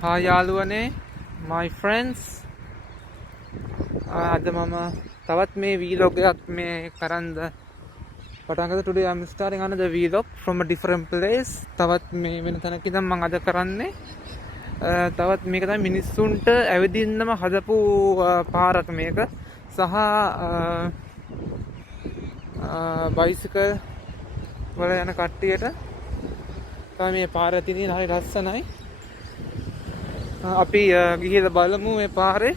Hi යාළුවනේ, my friends. අද මම තවත් මේ vlog එකක් මේ කරන්ද පටන් ගත්තා. Today I'm starting another vlog from a different place. තවත් මේ වෙන තැනක ඉඳන් මම අද කරන්නේ තවත් මේක තමයි මිනිස්සුන්ට ඇවිදින්නම හදපු පාරක් මේක. සහ බයිසිකල් වල යන කට්ටියට තමයි මේ පාර තියෙන්නේ. හරි ලස්සනයි. අපි ගිහිල්ලා බලමු මේ පාරේ.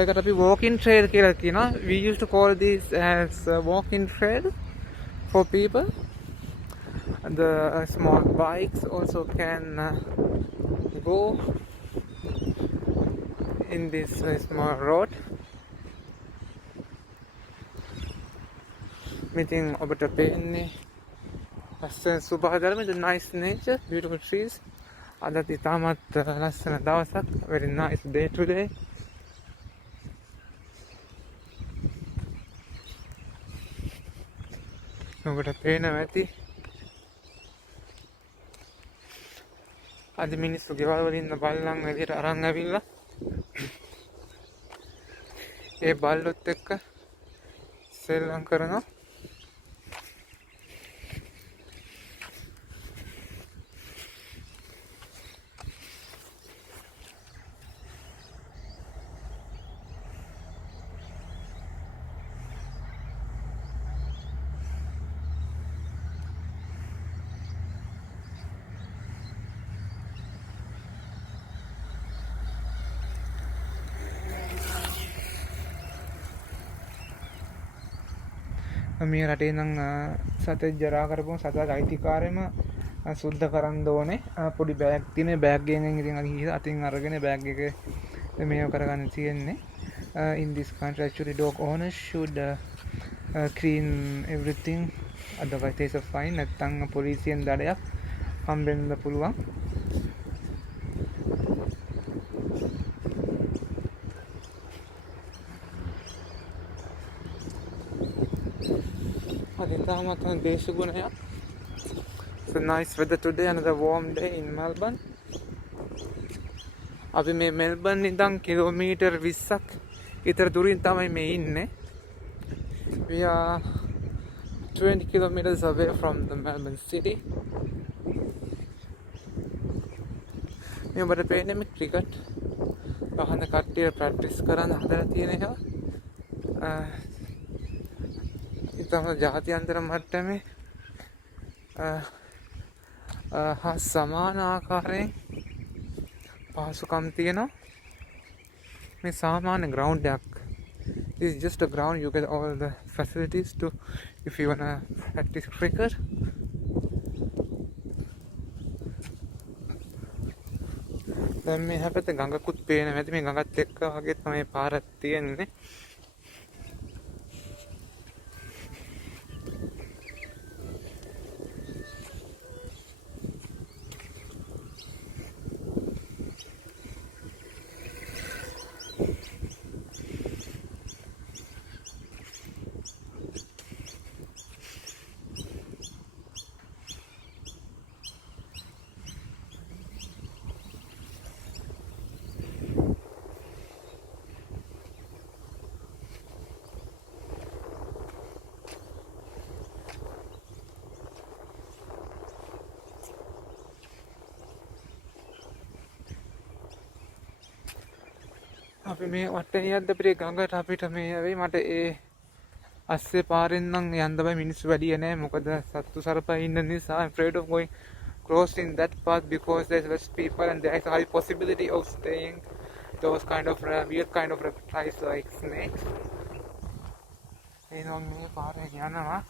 එකට අපි walking trail කියලා කියනවා. We used to call this as walking trail for people. And the small bikes also can go in this small road. Meeting ඔබට පේන්නේ ලස්සන සුබහදරම, the nice nature, beautiful trees. අදත් ඉතාමත් ලස්සන දවසක්. Very nice day today. ඔබට පේනවා ඇති අද මිනිස්සු ගෙවල් වල ඉන්න බල්ලන් එළියට අරන් ඇවිල්ලා ඒ බල්ලොත් එක්ක සෙල්ලම් කරනවා. මේ රටේ නම් සතෙක් ජරා කරපුවම සතාට අයිතිකාරයම සුද්ධ කරන්න ඕනේ. පොඩි බෑග් තියෙන බෑග් එකෙන් ඉතින් අතින් අරගෙන බෑග් එක මේව කරගන්න තියෙන්නේ. In this country actually dog owners should clean everything, otherwise there's a fine. නැත්නම් පොලිසියෙන් දඩයක් හම්බෙන්න පුළුවන්. It's a nice weather today, another warm day in Melbourne. අපි මේ මෙල්බර්න් ඉඳන් කිලෝමීටර් 20ක් විතර දුරින් තමයි මේ ඉන්නේ. We are 20 kilometers away from the Melbourne city. මේ ඔබට පේන්නේ මේ ක්‍රිකට් බහන කට්ටිය ප්‍රැක්ටිස් කරන්න හදලා තියෙන ඒවා. ඉතම ජාත්‍යන්තර මට්ටමේ හා සමාන ආකාරයෙන් පහසුකම් තියෙනවා. මේ සාමාන්‍ය ග්‍රවුන්ඩ් එකක්. This is just a ground. You get all the facilities to if you wanna practice cricket. දැන් මේ හැපැත්තේ ගඟකුත් පේනවා. ඇති මේ ගඟත් එක්ක වගේ තමයි පාරක් තියෙන්නේ. අපි මේ වටේ යද්ද අපිට ගඟට අපිට මේ වෙයි. මට ඒ අස්සේ පාරෙන් නම් යන්න බෑ, මිනිස්සු වැඩි නෑ. මොකද සත්තු සර්පා ඉන්න නිසා I'm afraid of going crossing that path because there's less people and there's a high possibility of staying those kind of weird kind of reptiles like snakes. ඒ නම් මේ පාරේ යනවා.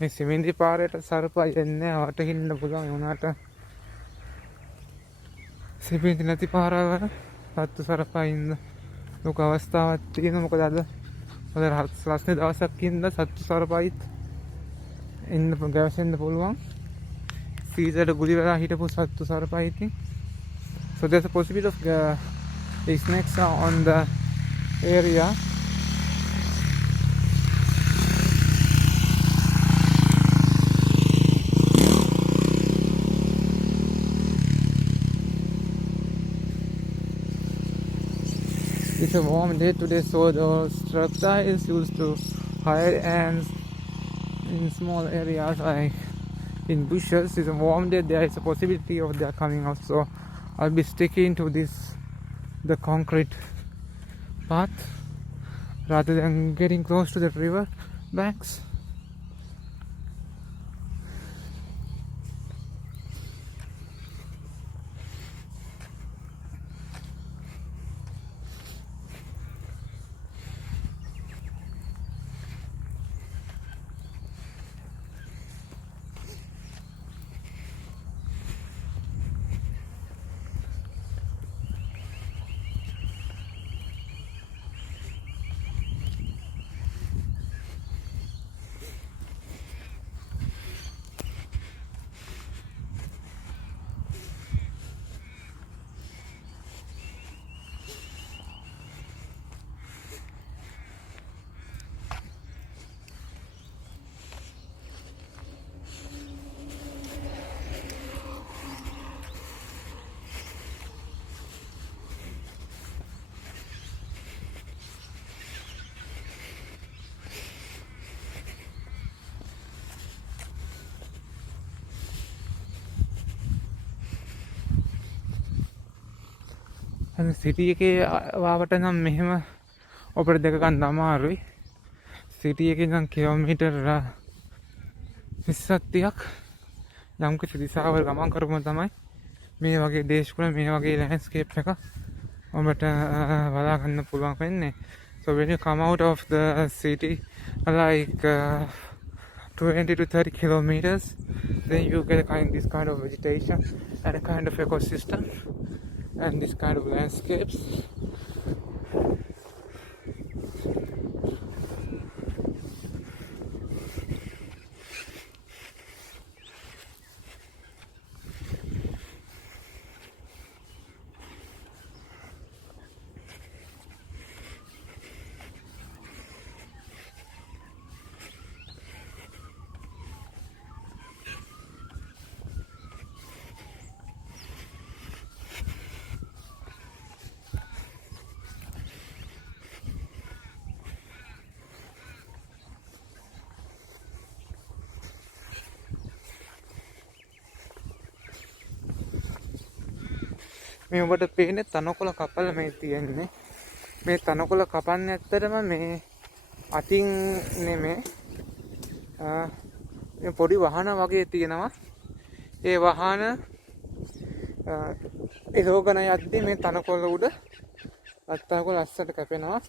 මේ සිමෙන්ති පාරේට සර්පා එන්නේ අවට හින්න පුළුවන්. ඒ වුණාට සිමෙන්ති නැති පාරවල සත්තු සර්පා ඉන්න ලොකු අවස්ථාවක් තියෙනවා. මොකද අද හොඳ ලස්සන දවසක් ඉඳලා සත්තු සර්පයිත් එන්න ගැවසෙන්න පුළුවන්. සීසට ගුලි වෙලා හිටපු සත්තු සර්පා ඉතින්. So there's a possibility of the snakes are on the area. It's a warm day today, so those reptiles used to hide ants in small areas like in bushes. It's a warm day, there is a possibility of their coming out, so I'll be sticking to the concrete path rather than getting close to the river banks. සිටි එකේ වාවට නම් මෙහෙම ඔපට දෙක ගන්න අමාරුයි. සිටි එකේ නම් කිලෝමීටර් 27ක් යම් කිසි දිශාවක ගමන් කරපුවම තමයි මේ වගේ දේශකුල මේ වගේ ලෑන්ඩ්ස්කේප් එක ඔබට බලා ගන්න පුළුවන් වෙන්නේ. So when you come out of the city like 20 to 30 kilometers, then you get this kind of vegetation and a kind of ecosystem and this kind of landscapes. මේ ඔබට පේන්නේ තනකොළ කපල මේ තියෙන්නේ. මේ තනකොළ කපන්නේ ඇත්තටම මේ අතින් නෙමෙයි. මේ පොඩි වහන වගේ තියෙනවා. ඒ වහන එලෝගන යද්දි මේ තනකොළ උඩ අත්තකොළ අස්සට කැපෙනවා.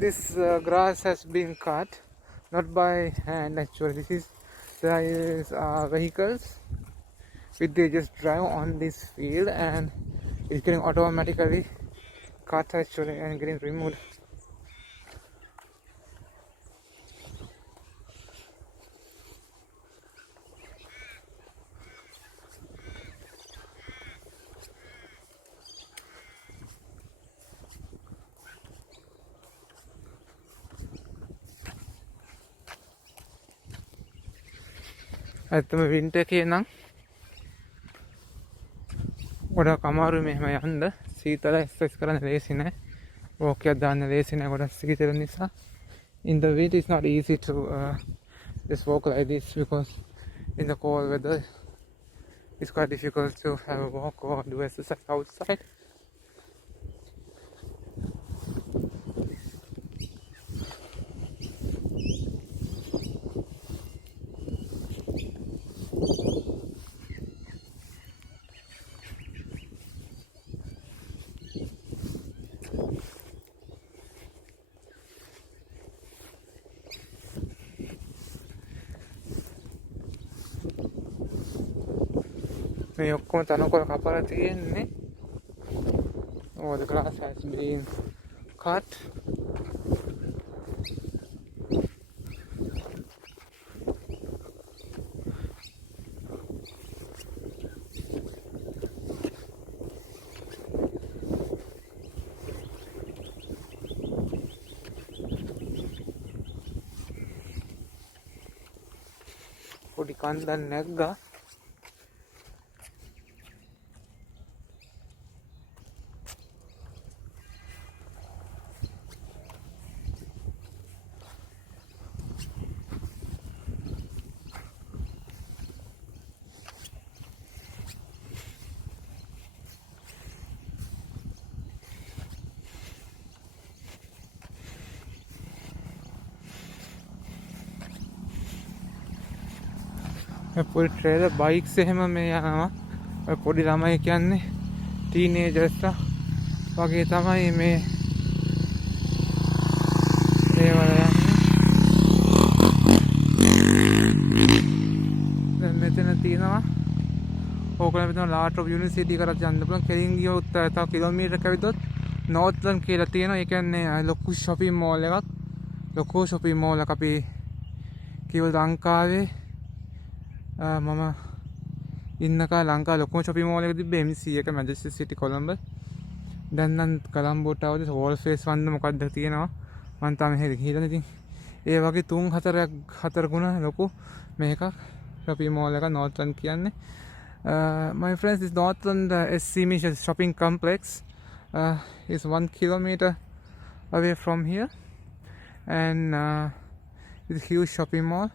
This grass has been cut not by hand actually. There is vehicles which they just drive on this field and it's getting automatically cut actually and getting removed. ඇත්තම වින්ටර් එකේ නම් ගොඩක් අමාරුයි මෙහෙම යන්න. සීතල එක්සර්සයිස් කරන්න ලේසි නෑ. වෝක් එකක් දාන්න ලේසි නෑ ගොඩක් සීතල නිසා. In the winter it's not easy to just walk like this because in the cold weather it's quite difficult to have a walk or do exercise outside. මේ ඔක්කොම තනකොළ කපලා තියෙන්නේ. Oh, the grass has been cut. පොඩි කන්දක් නැග්ගා. පොඩි trailer bikes එහෙම මේ යනවා. ඔය පොඩි ළමයි කියන්නේ ටීනේජර්ස්ලා වගේ තමයි මේ ඒවල යන්නේ. දැන් මෙතන තියෙනවා ඕකලා මෙතන ලාට්‍රොප් යුනිවර්සිටි කරත් යන්න පුළුවන්. කෙලින් ගියොත් තව කිලෝමීටර් කවිදොත් නෝර්ත්ලන්ඩ් කියලා තියෙනවා. ඒ කියන්නේ ලොකු shopping mall එකක්. ලොකු shopping mall එකක් අපි කිව්ව ලංකාවේ මම ඉන්නකා ලංකාවේ ලොකුම shopping mall එක තිබ්බේ MC එක Majestic City කොළඹ. දැන් නම් කොළඹට આવද Wallface වන්ද මොකක්ද තියෙනවා. මම තාම එහෙද ගිහින් ඉතින් ඒ වගේ 3-4 ගුණ ලොකු මේක shopping mall එක Northland කියන්නේ. My friends, this Northland SC shopping complex is 1 kilometer away from here, and it's a huge shopping mall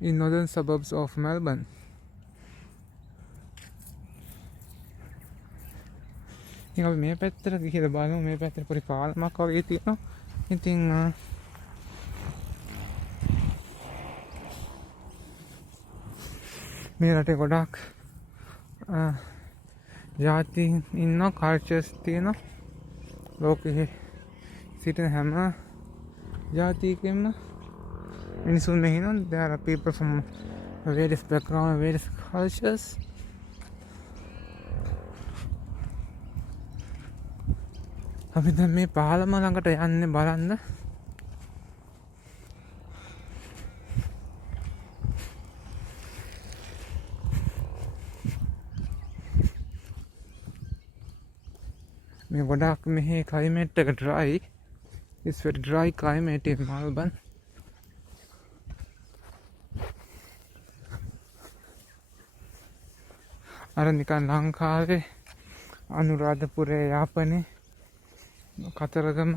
in northern suburbs of Melbourne. ඉතින් අපි මේ පැත්තට ගිහලා බලමු. මේ පැත්තට පොඩි පාලමක් වගේ තියෙනවා. ඉතින් මේ රටේ ගොඩක් ජාති ඉන්නවා, කල්චර්ස් තියෙනවා. ලෝකෙ සිටින හැම ජාතියකින්ම මිනිසුන් මෙහි ඉන්නවා. There are people from various backgrounds, various cultures. අපි දැන් මේ පාලම ළඟට යන්නේ බලන්න. මේ ගොඩක් මෙහි climate එක dry. It's very dry climate in Melbourne. අර නිකන් ලංකාවේ අනුරාධපුරේ යාපනේ කතරගම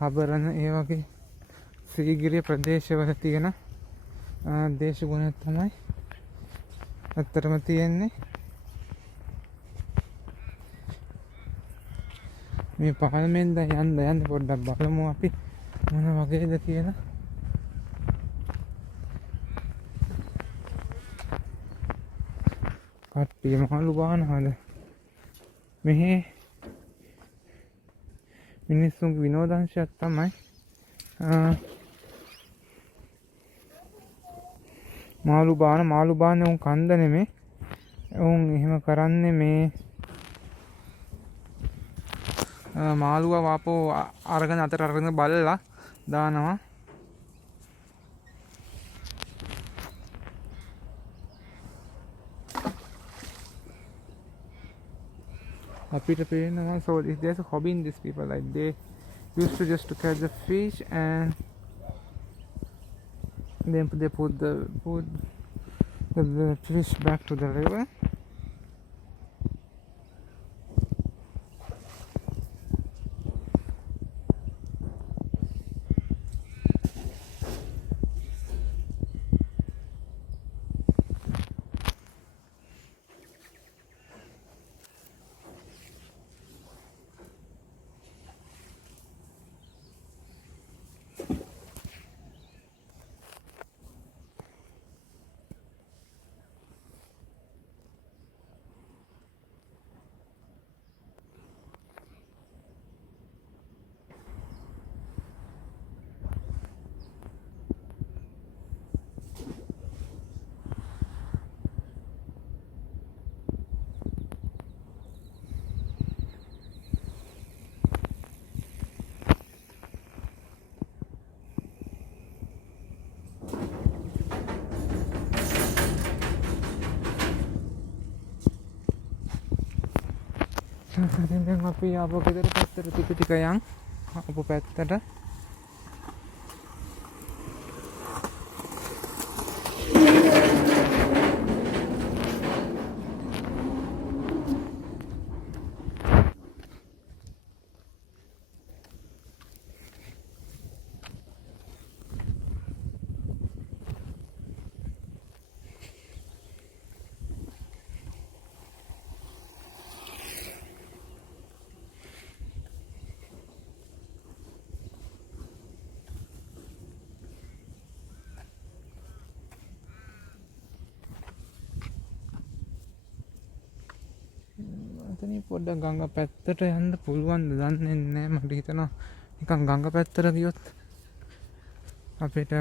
හබරන ඒ වගේ සීගිරිය ප්‍රදේශවල තියෙන දේශගුණ තමයි ඇත්තටම තියෙන්නේ. මේ පාලමෙන් දැන් යන්න පොඩ්ඩක් බලමු අපි මොන වගේද කියලා. කට්ටිය මාළු බානවද? මෙහි මිනිස්සුන්ගේ විනෝදාංශයක් තමයි මාළු බාන උන් කන්ද නෙමේ. උන් එහෙම කරන්නේ මේ මාළුව වාපෝ අරගෙන අරගෙන බලලා දානවා. අපිට පේනවා. So there's a hobby in these people, like they used to just to catch the fish and then they put the fish back to the river. දැන් අපි ආපහු ගෙදර පැත්තට ටික ටික යන් ආපහු පැත්තට. මෙතනින් පොඩ්ඩක් ගඟ පැත්තට යන්න පුළුවන්ද දන්නේ නැහැ. මට හිතෙනවා නිකන් ගඟ පැත්තට ගියොත් අපිට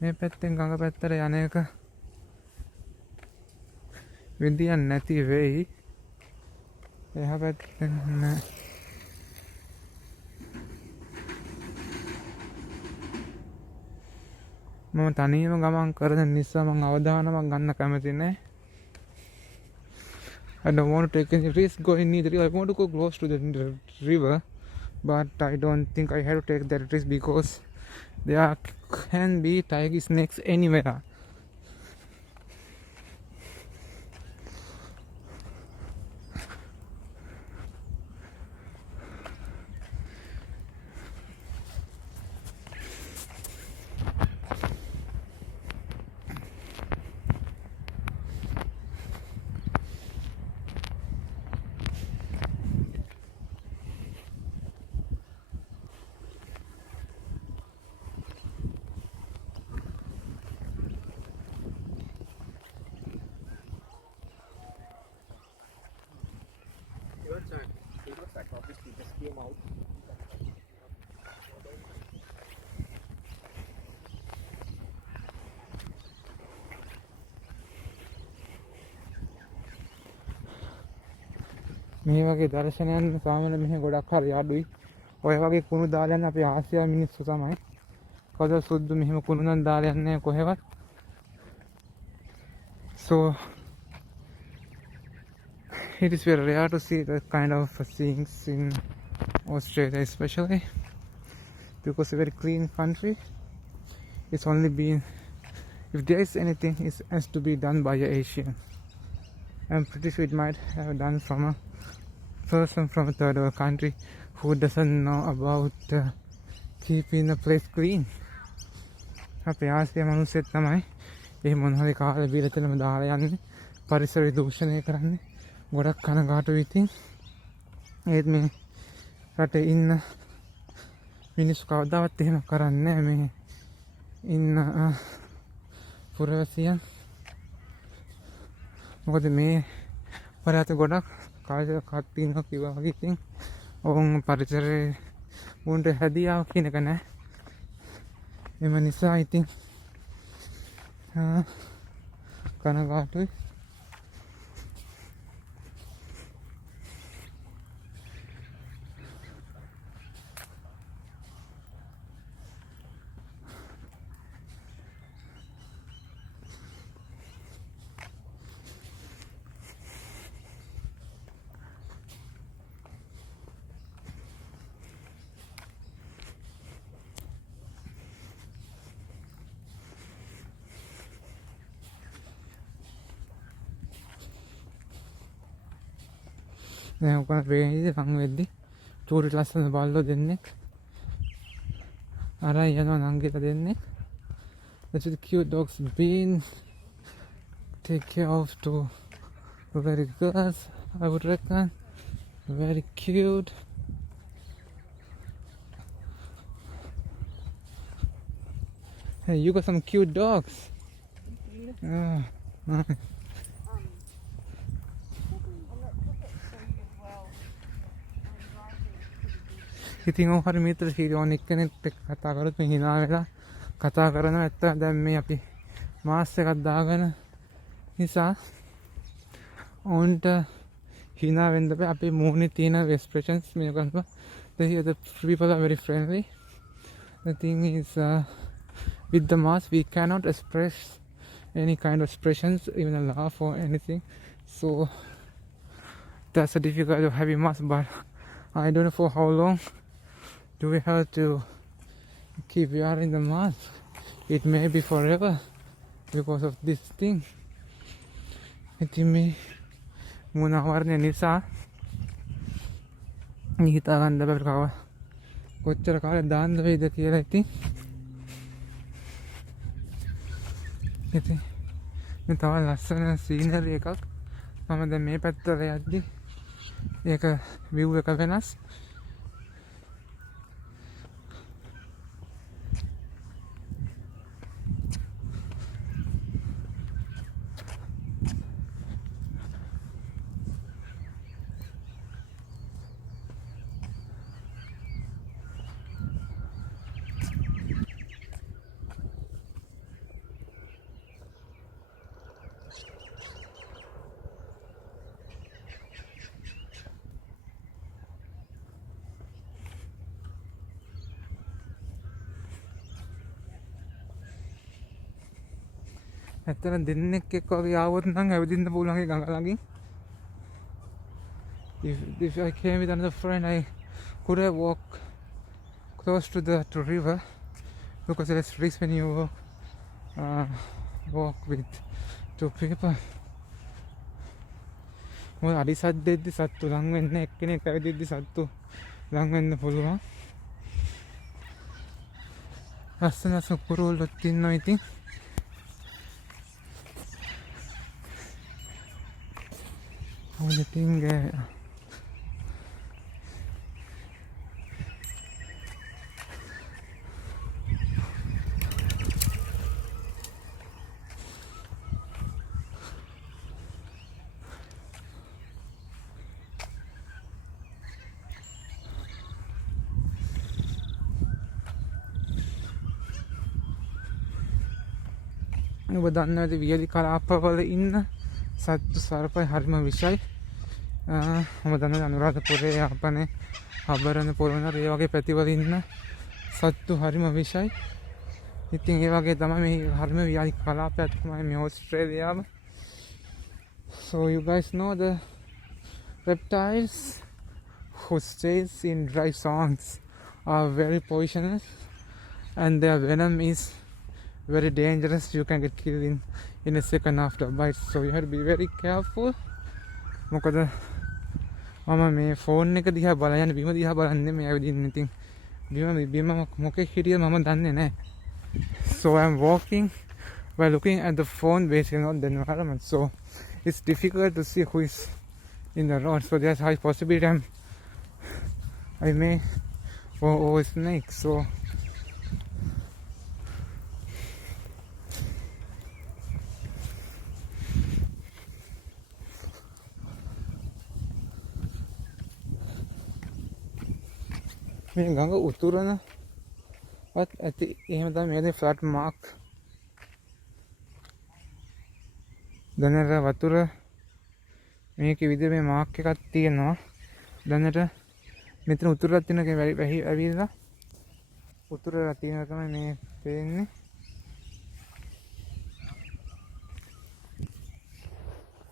මේ පැත්තෙන් ගඟ පැත්තට යන එක විදියක් නැති වෙයි. එහා පැත්තෙන් මම තනියම ගමන් කරන නිසා මම අවධානමක් ගන්න කැමති නැහැ. I don't want to take any risk going near the river. I want to go close to the river, but I don't think I have to take that risk because there can be tiger snakes anywhere. මේ වගේ දර්ශනයන් සාමාන්‍ය මෙහි ගොඩක් හරි අඩුයි. ඔය වගේ කුණු දාලා යන අපේ ආසියානු මිනිස්සු තමයි. කවදා සුද්දු මෙහෙම කුණු නම් දාලා යන්නේ කොහෙවත්. So it is very rare to see that kind of things in Australia, especially because it's a very clean country. It's only been, if there is anything, it has to be done by an Asian. I'm pretty sure it might have done from a person from a third world country who doesn't know about keeping the place clean. අපේ ආසියා මිනිස්සුත් තමයි මේ මොන හරි කාලේ බීලතලම දාලා යන්නේ පරිසරය දූෂණය කරන්නේ. ගොඩක් කනගාටුයි ඉතින්. ඒත් මේ රටේ ඉන්න මිනිස්සු කවදාවත් එහෙම කරන්නේ නැහැ. මේ ඉන්න පුරවැසියන්. මොකද මේ පළාත ගොඩක් කාලයක කට්ටියනවා කිව්වා වගේ ඉතින් ඔවුන් පරිසරයේ උන්ට හැදියාව කියන එක නැහැ. එම නිසා ඉතින් කනගාටුයි. දැන් ඔකන වේදී ලං වෙද්දි චූරි ලස්සන බල්ලෝ දෙන්නෙක් අර යනවා නංගිලා දෙන්නෙක්. That's the cute dogs been take care of to very girls, I would reckon. Very cute. Hey, you got some cute dogs. Oh, nice. ඉතින් ඔය හරි මිත්‍ර සීරියෝන් එක්කෙනෙක් එක්ක කතා කරොත් මේ hina වෙලා කතා කරනවා. ඇත්ත දැන් මේ අපි මාස් එකක් දාගෙන නිසා ඔන්ට hina වෙන්න බෑ. අපේ මූණේ තියෙන expressions මේ කරනවා. The people are very friendly. The thing is with the mask we cannot express any kind of expressions, even a laugh or anything. So that's a difficult of having mask, but I don't know for how long do we have to keep wearing the mask. It may be forever because of this thing. ඉතින් මේ මුණ ආවරණය නිසා හිතා ගන්න බැහැ කොච්චර කාලයක් දාන්න වෙයිද කියලා. ඉතින් මේ තව ලස්සන සීනරි එකක්. මම දැන් මේ පැත්තට යද්දි ඒක view එක වෙනස්. ඇත්තට දෙන්නෙක් එක්ක වගේ ආවොත් නම් ඇවිදින්න පුළුවන් ගඟ ළඟින්. If I came with another friend, I could have walked close to the river because there's risk when you walk with two people. මොකද අඩිසත් දෙද්දි සත්තු ලං වෙන්න එක්කෙනෙක් ඇවිදිද්දි සත්තු ලං වෙන්න පුළුවන්. ලස්සන කුරුල්ලොත් ඉන්නවා ඉතින්. ඔය thing ඔබ දන්නවද වියලි කලාපවල ඉන්න සත්තු සර්පයි හරිම විෂයි. ඔබ දන්නවද අනුරාධපුරේ යාපනයේ හබරන පොළොන්නර ඒ වගේ පැතිවල ඉන්න සත්තු හරිම විෂයි. ඉතින් ඒ වගේ තමයි මේ හරිම වියලි කලාපයක් තමයි මේ ඕස්ට්‍රේලියාව. So you guys know the reptiles who stays in dry swamps are very poisonous and their venom is very dangerous. You can get killed in a second after a bite, so you have to be very careful. මොකද මම මේ ෆෝන් එක දිහා බලන්නේ බිම දිහා බලන්නේ මේ ඇවිදින්න. ඉතින් බිම මොකෙක් හිටියද මම දන්නේ නැහැ. So I'm walking while looking at the phone, basically not the environment, so it's difficult to see who is in the road. So there's high possibility I may fall over snake. So මේ ගඟ උතුරනවත් ඇති. එහෙම තමයි මේකේ flat mark. දැනට වතුර මේකේ විදිහේ මේ මාක් එකක් තියෙනවා. දැනට මෙතන උතුරලා තියෙන එක වැහි ඇවිල්ලා උතුරලා තියෙනවා තමයි මේ පේන්නේ.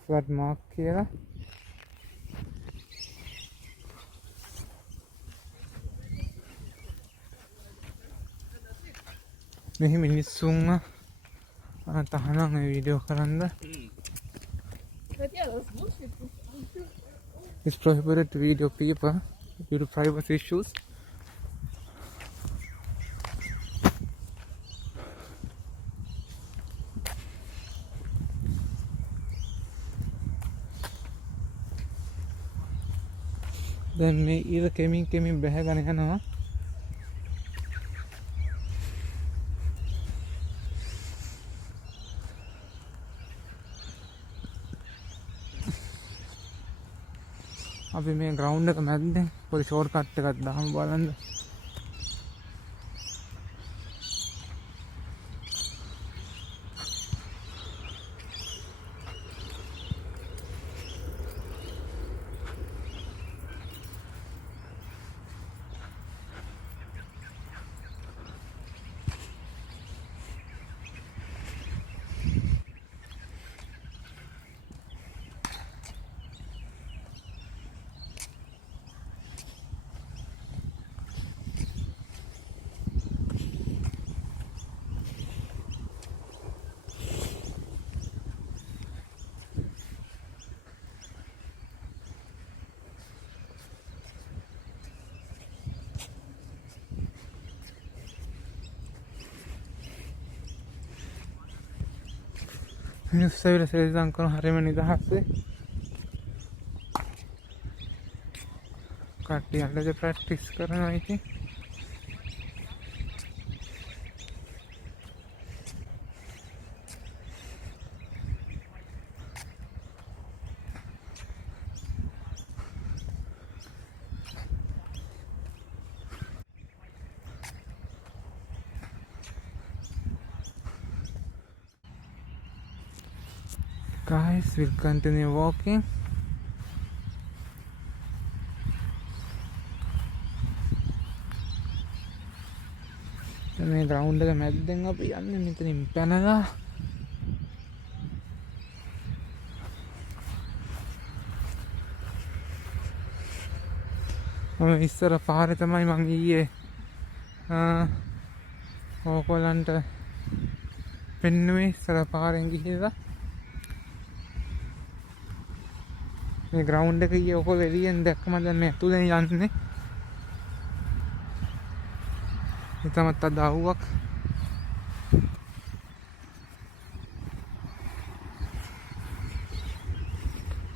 ෆ්ලැට් මාක් කියලා. මෙහි මිනිස්සුන්ව තහනම් වීඩියෝ කරන්න. It's prohibited to video people due to privacy issues. දැන් මේ ඊර කෙමින් බැහැගෙන යනවා. අපි මේ ග්‍රවුන්ඩ් එක මැද්දේ පොඩි ෂෝට් කට් එකක් දාමු බලන්න. මිනිස්සුන්ට සෙල්ලම් කරන හරිම නිදහසේ කට්ටිය අල්ලද ප්‍රැක්ටිස් කරනවා ඉතින්. Guys, we'll continue walking. මේ ග්‍රවුන්ඩ් එක මැද්දෙන් අපි යන්නේ මෙතනින් පැනලා මම ඉස්සර පාරේ තමයි මං ඊයේ ඕගොල්ලන්ට පෙන්නුවේ. ඉස්සර පාරෙන් ගිහිල්ලා මේ ග්‍රවුන්ඩ් එක ඊයේ ඔයගොල්ලෝ එළියෙන් දැක්කම දැන් මේ ඇතුලෙන් යන්නේ. ඉතමත් අද අවුවක්.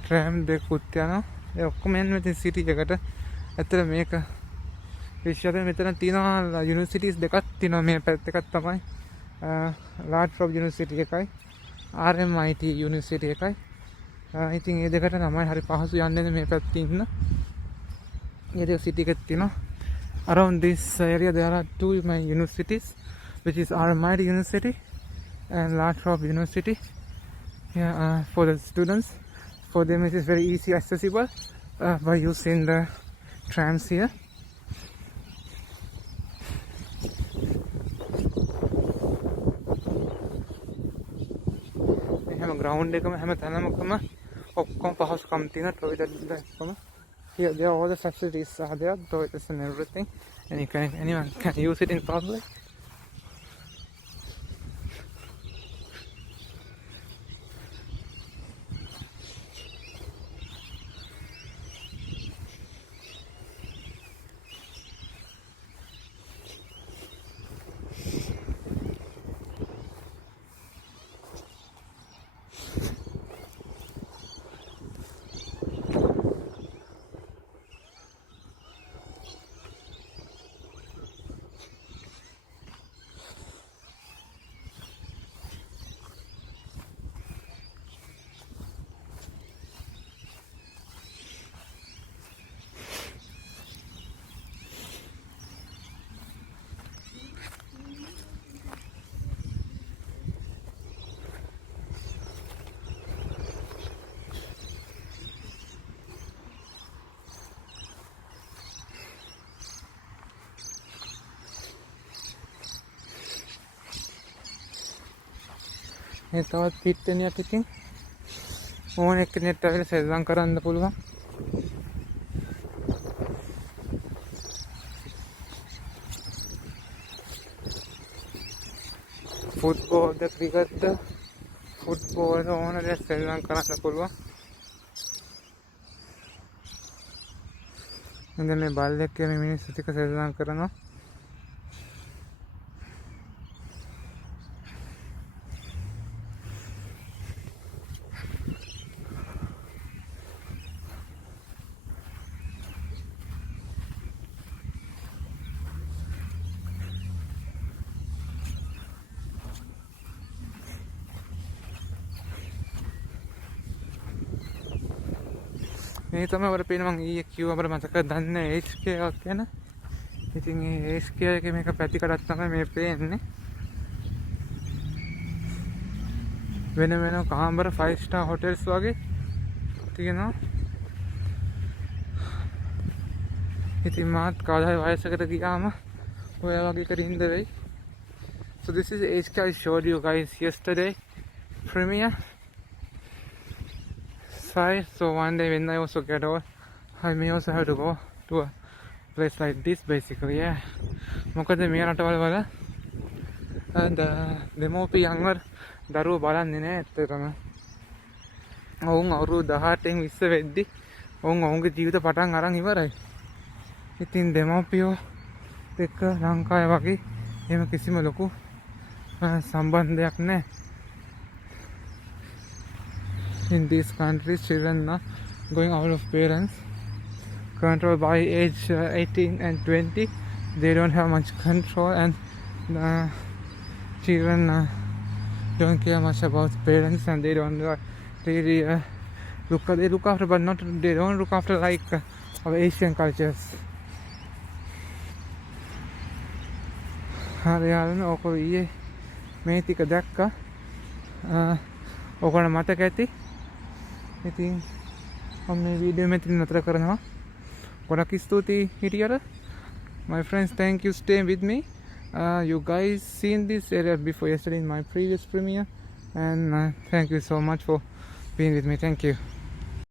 ට්‍රෑම් දෙකුත් යනවා. ඒ ඔක්කොම යන්නේ ඉතින් සිටි එකට. ඇත්තට මේක විශ්වවිද්‍යාලය මෙතන තියෙනවා යුනිවර්සිටිස් දෙකක් තියෙනවා. මේ පැත්ත එකක් තමයි ලාඩ්ෆ්‍රොප් යුනිවර්සිටි එකයි RMIT යුනිවර්සිටි එකයි. ඉතින් මේ දෙකට තමයි හරි පහසු යන්නේ මේ පැත්තේ ඉන්න. මේ දෙක සිටි එකක් තියෙනවා. Around this area there are two universities, which is RMIT University and Lathrop University. Yeah, for the students, for them it is very easy accessible by using the trams here. හැම ග්‍රවුන්ඩ් එකම හැම තැනමකම ඔක්කොම පහසුකම් තියෙන ටොයිලට් එකම. Here there are all the facilities are there, toilets and everything, and anyone can use it in public. මේ තවත් පිට්ටනියක් ඉතින් ඕන එක්කෙනෙක්ට ඇවිල්ලා සෙල්ලම් කරන්න පුළුවන්. ෆුට්බෝල් ද ක්‍රිකට් ද ෆුට්බෝල් ඕන දෙයක් සෙල්ලම් කරන්න පුළුවන්. දැන් මේ බල්ලෙක් මේ මිනිස්සු ටික සෙල්ලම් කරනවා. මේ තමයි අපිට පේන මම ඊයේ කිව්වා අපිට මතක දන්නේ HK එකක් ගැන. ඉතින් මේ HK එකේ මේක පැතිකඩක් තමයි මේ පේන්නේ. වෙන වෙන කාමර 5 star hotels වගේ තියෙනවා. ඉතින් මාත් කවදා හරි වයසකට ගියාම ඔය වගේ කරින්ද වෙයි. So this is HK I showed you guys yesterday premiere. So one day when I also get old, I may also have to go to a place like this basically. Yeah, මොකද මේ රටවල් වල දෙමෝපියන්ව දරුවෝ බලන්නේ නැහැ ඇත්තටම. ඔවුන් අවුරුදු 18න් 20 වෙද්දි ඔවුන්ගේ ජීවිත පටන් අරන් ඉවරයි. ඉතින් දෙමෝපියෝ එක්ක ලංකාවේ වගේ එහෙම කිසිම ලොකු සම්බන්ධයක් නැහැ. In these countries, children are going out of parents control by age 18 and 20. They don't have much control, and children don't care much about parents, and they don't really look after, but not they don't look after like our Asian cultures. හරියටම ඔක ඊයේ මේ ටික දැක්කා. ඔයගොල්ලෝ මතක ඇති. ඉතින් මම මේ වීඩියෝ මෙතන නතර කරනවා. ගොඩක් ස්තුතියි හිටියට. My friends, thank you staying with me. You guys seen this area before yesterday in my previous premiere, and thank you so much for being with me. Thank you.